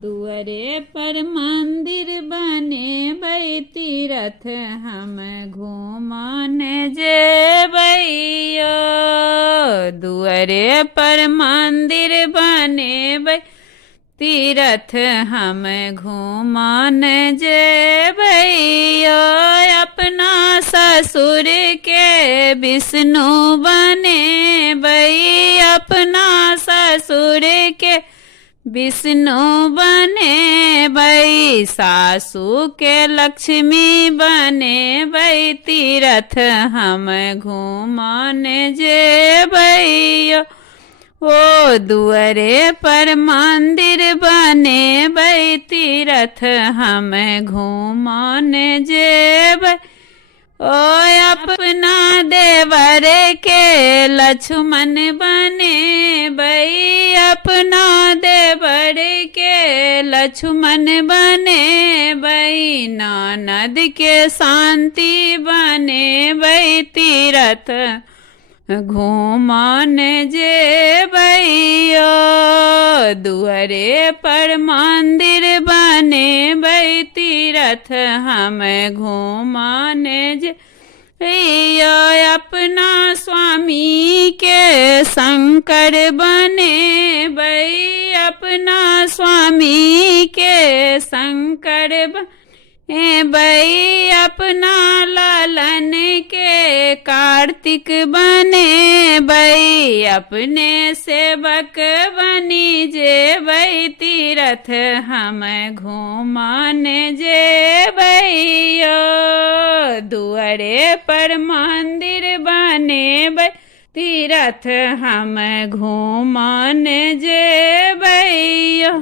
दुअरे पर मंदिर बने बै तीरथ हम घूमने जेबैयो। दुअरे पर मंदिर बने बै तीरथ हम घूमने जेबैयो। अपना ससुर के विष्णु बने बै, अपना ससुर के विष्णु बने बै, सासू के लक्ष्मी बने बै तीरथ हम घूमने जेबैयो। ओ दुअरे पर मंदिर बने बै तीरथ हम घूमने जेबै। ओ अपना देवर के लक्ष्मण बने बै, अपना देवर के लक्ष्मण बने बै, ननद के शांति बने बै तीरथ घूमने जेबैयो। दुअरे पर मंदिर बने बै तीरथ हम घूमने जेबैयो। अपना स्वामी के शंकर बने बै, अपना स्वामी के शंकर बै, अपना लालन के कार्तिक बने बै, अपने सेवक बनी जेबै तीरथ हम घूमने जेबैयो। दुअरे पर मंदिर बने बै तीरथ हम घूमने जेबैयो।